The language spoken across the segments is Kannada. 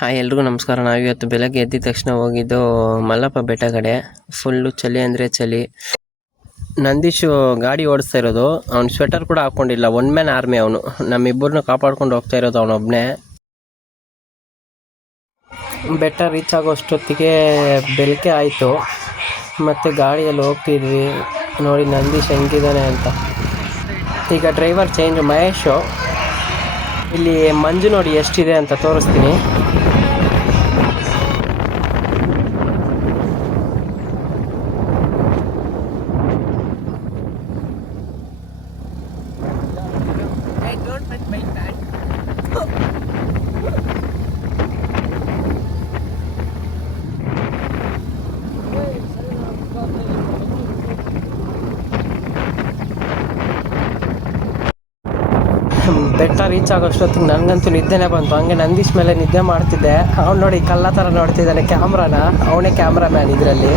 ಹಾಯ್ ಎಲ್ರಿಗೂ ನಮಸ್ಕಾರ. ನಾವು ಇವತ್ತು ಬೆಳಗ್ಗೆ ಎದ್ದಿದ ತಕ್ಷಣ ಹೋಗಿದ್ದು ಮಲ್ಲಪ್ಪ ಬೆಟ್ಟ ಕಡೆ. ಫುಲ್ಲು ಚಳಿ ಅಂದರೆ ಚಳಿ. ನಂದೀಶು ಗಾಡಿ ಓಡಿಸ್ತಾ ಇರೋದು. ಅವ್ನು ಸ್ವೆಟರ್ ಕೂಡ ಹಾಕ್ಕೊಂಡಿಲ್ಲ. ಒನ್ ಮ್ಯಾನ್ ಆರ್ಮಿ ಅವನು. ನಮ್ಮಿಬ್ಬರನ್ನ ಕಾಪಾಡ್ಕೊಂಡು ಹೋಗ್ತಾ ಇರೋದು ಅವನೊಬ್ಬನೇ. ಬೆಟ್ಟ ರೀಚ್ ಆಗೋ ಅಷ್ಟೊತ್ತಿಗೆ ಬೆಳಕೆ ಆಯಿತು. ಮತ್ತು ಗಾಡಿಯಲ್ಲಿ ಹೋಗ್ತಿದ್ವಿ. ನೋಡಿ ನಂದೀಶ್ ಹೆಂಗಿದ್ದಾನೆ ಅಂತ. ಈಗ ಡ್ರೈವರ್ ಚೇಂಜ್ ಮಹೇಶು. ಇಲ್ಲಿ ಮಂಜು ನೋಡಿ ಎಷ್ಟಿದೆ ಅಂತ ತೋರಿಸ್ತೀನಿ. ಬೆಟ್ಟ ರೀಚ್ ಆಗೋಷ್ಟೊತ್ತಿಗೆ ನನಗಂತೂ ನಿದ್ದೆನೇ ಬಂತು. ಹಂಗೆ ನಂದೀಶ್ ಮೇಲೆ ನಿದ್ದೆ ಮಾಡ್ತಿದ್ದೆ. ಅವ್ನು ನೋಡಿ ಕಳ್ಳ ಥರ ನೋಡ್ತಿದ್ದಾನೆ ಕ್ಯಾಮ್ರಾನ. ಅವನೇ ಕ್ಯಾಮ್ರಾ ಮ್ಯಾನ್ ಇದರಲ್ಲಿ.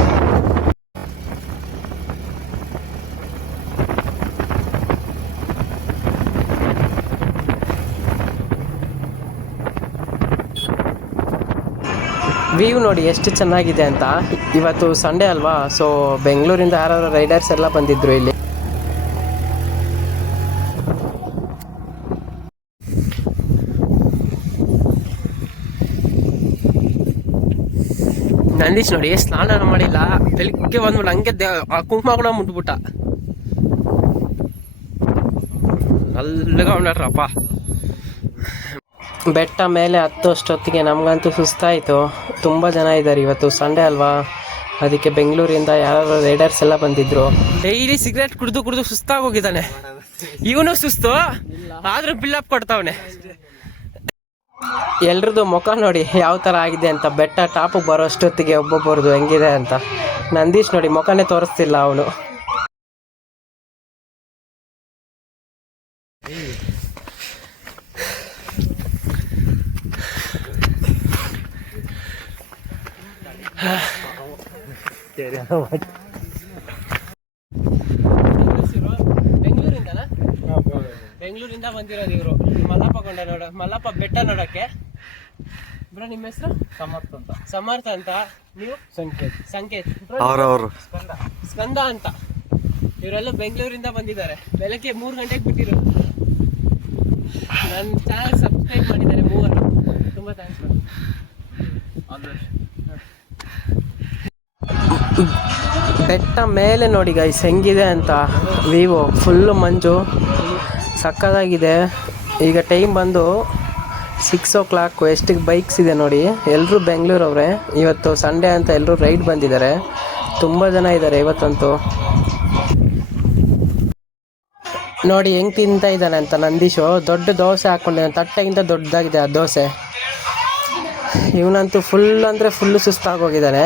ವ್ಯೂ ನೋಡಿ ಎಷ್ಟು ಚೆನ್ನಾಗಿದೆ ಅಂತ. ಇವತ್ತು ಸಂಡೇ ಅಲ್ವಾ, ಸೊ ಬೆಂಗಳೂರಿಂದ ಯಾರು ರೈಡರ್ಸ್ ಎಲ್ಲ ಬಂದಿದ್ರು ಇಲ್ಲಿ. ನಂದೀಶ್ ನೋಡಿ ಸ್ನಾನ ಮಾಡಿಲ್ಲ. ಬೆಳಿಗ್ಗೆ ಬಂದ್ಬಿಟ್ಟು ಹಂಗೆ ಕುಂಕುಮ ಕೂಡ ಮುಟ್ಬಿಟ್ಟ. ನಲ್ಲಗಪ್ಪ. ಬೆಟ್ಟ ಮೇಲೆ ಹತ್ತೋಷ್ಟೊತ್ತಿಗೆ ನಮಗಂತೂ ಸುಸ್ತಾಯಿತು. ತುಂಬ ಜನ ಇದ್ದಾರೆ. ಇವತ್ತು ಸಂಡೇ ಅಲ್ವಾ, ಅದಕ್ಕೆ ಬೆಂಗಳೂರಿಂದ ಯಾರು ರೈಡರ್ಸ್ ಎಲ್ಲ ಬಂದಿದ್ರು. ಡೈಲಿ ಸಿಗರೇಟ್ ಕುಡಿದು ಸುಸ್ತಾಗೋಗಿದ್ದಾನೆ ಇವನು. ಸುಸ್ತು ಆದ್ರೂ ಬಿಲ್ಅಪ್ ಕೊಡ್ತಾವನೆ. ಎಲ್ರದ್ದು ಮುಖ ನೋಡಿ ಯಾವ ಥರ ಆಗಿದೆ ಅಂತ. ಬೆಟ್ಟ ಟಾಪಿಗೆ ಬರೋ ಅಷ್ಟೊತ್ತಿಗೆ ಒಬ್ಬೊಬ್ಬರದು ಹೆಂಗಿದೆ ಅಂತ. ನಂದೀಶ್ ನೋಡಿ ಮುಖನೇ ತೋರಿಸ್ತಿಲ್ಲ ಅವನು. ಬೆಂಗಳೂರಿಂದ ಬಂದಿರೋದು ಇವರು. ಮಲ್ಲಪ್ಪ ಬೆಟ್ಟ ನೋಡಕ್ಕೆ. ಬ್ರೋ ನಿಮ್ಮ ಹೆಸರು? ಸಮರ್ಥ ಅಂತ. ನೀವು? ಸಂಕೇತ್. ಸ್ಕಂದ ಅಂತ. ಇವರೆಲ್ಲ ಬೆಂಗಳೂರಿಂದ ಬಂದಿದ್ದಾರೆ. ಬೆಳಗ್ಗೆ 3 ಗಂಟೆಗೆ ಬಿಟ್ಟಿರೋ. ನನ್ನ ಚಾನಲ್ ಸಬ್ಸ್ಕ್ರೈಬ್ ಮಾಡಿದ್ದಾರೆ 3. ತುಂಬ ಥ್ಯಾಂಕ್ಸ್. ಬೆಟ್ಟ ಮೇಲೆ ನೋಡಿ ಗೈಸ್ ಹೆಂಗಿದೆ ಅಂತ. ವಿವೋ ಫುಲ್ಲು ಮಂಜು ಸಕ್ಕದಾಗಿದೆ. ಈಗ ಟೈಮ್ ಬಂದು 6 o'clock. ಎಷ್ಟಿಗೆ ಬೈಕ್ಸ್ ಇದೆ ನೋಡಿ. ಎಲ್ಲರೂ ಬೆಂಗಳೂರವ್ರೆ. ಇವತ್ತು ಸಂಡೇ ಅಂತ ಎಲ್ಲರೂ ರೈಡ್ ಬಂದಿದ್ದಾರೆ. ತುಂಬ ಜನ ಇದ್ದಾರೆ ಇವತ್ತಂತೂ. ನೋಡಿ ಹೆಂಗೆ ತಿಂತಾ ಇದ್ದಾನೆ ಅಂತ ನಂದೀಶು. ದೊಡ್ಡ ದೋಸೆ ಹಾಕ್ಕೊಂಡಿದ್ದಾನೆ. ತಟ್ಟೆಗಿಂತ ದೊಡ್ಡದಾಗಿದೆ ಆ ದೋಸೆ. ಇವನಂತೂ ಫುಲ್ ಅಂದರೆ ಫುಲ್ಲು ಸುಸ್ತಾಗೋಗಿದ್ದಾನೆ.